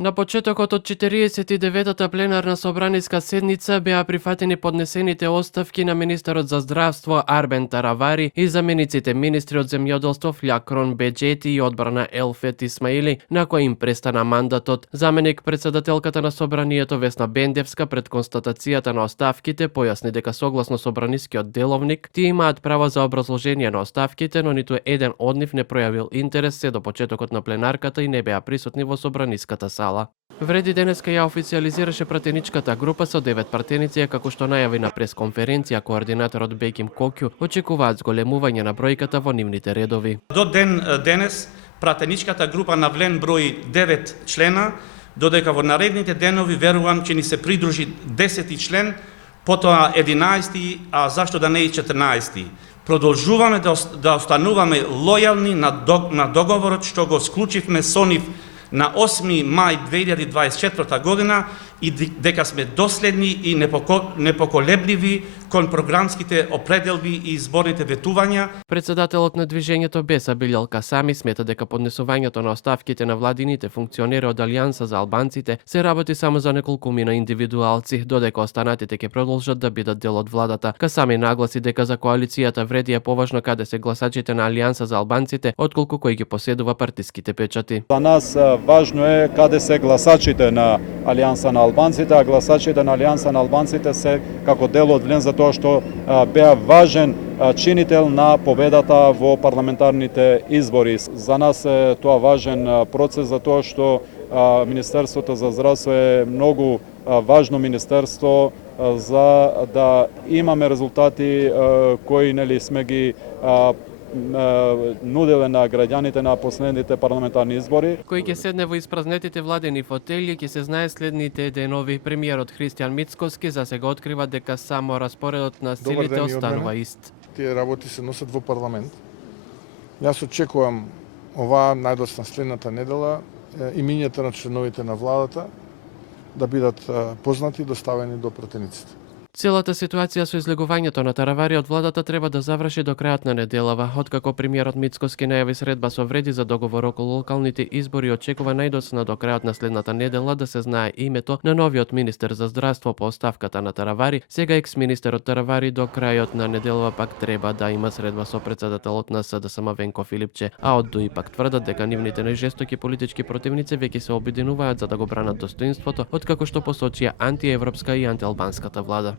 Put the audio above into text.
На почетокот од 49-та пленарна собраниска седница беа прифатени поднесените оставки на министерот за здравство Арбен Таравари и замениците министри од земјоделство Флјакрон Беџети и одбрана Елфет Исмаили, на кои им престана мандатот. Заменик председателката на собранието Весна Бендевска пред констатацијата на оставките појасни дека согласно собранискиот деловник тие имаат право за образложение на оставките, но ниту еден од нив не пројавил интерес се до почетокот на пленарката и не беа присутни во собраниската сала. Вреди денеска ја официализираше пратеничката група со 9 пратеници, како што најави на пресконференција координаторот Беким Кокју, очекуваат зголемување на бројката во нивните редови. До денес пратеничката група навлен брои 9 члена, додека во наредните денови верувам ќе ни се придружи 10 член, потоа 11, а зашто да не и 14. Продолжуваме да остануваме лојални на договорот што го склучивме со нив на 8 мај 2024 година и дека сме доследни и непоколебливи кон програмските определби и изборните ветувања. Председателот на движењето Беса Билјал Касами смета дека поднесувањето на оставките на владините функционери од Алијанса за албанците се работи само за неколкумина индивидуалци, додека останатите ќе продолжат да бидат дел од владата. Касами нагласи дека за коалицијата вреди е поважно каде се гласачите на Алијанса за албанците, отколку кој ги поседува партиските печати. За нас важно е каде се гласачите на Алијанса на албанците, а гласачите на Алијанса на албанците се како дел од ВЛЕН за тоа што беа важен чинител на победата во парламентарните избори. За нас е тоа важен процес за тоа што Министерството за здравство е многу важно министерство за да имаме резултати кои сме ги нуделе на граѓаните на последните парламентарни избори. Кој ќе седне во испразнетите владени фотели ќе се знае следните денови. Премиерот Христијан Мицкоски за сега открива дека само распоредот на силите останува ист. Тие работи се носат во парламент. Јас очекувам оваа најдоцна следната недела имињата на членовите на владата да бидат познати и доставени до пратениците. Целата ситуација со излегувањето на Таравари од владата треба да заврши до крајот на неделава, откако премиерот Мицкоски најави средба со вреди за договор околу локалните избори, очекува најдоцна до крајот на следната недела да се знае името на новиот министер за здравство по оставката на Таравари. Сега екс-министерот Таравари до крајот на неделава пак треба да има средба со председателот на СДСМ Венко Филипче, а од ДУИ пак тврдат дека нивните најжестоки политички противници веќе се обединуваат за да го бранат достоинството, откако што посочија антиевропска и антиалбанската влада.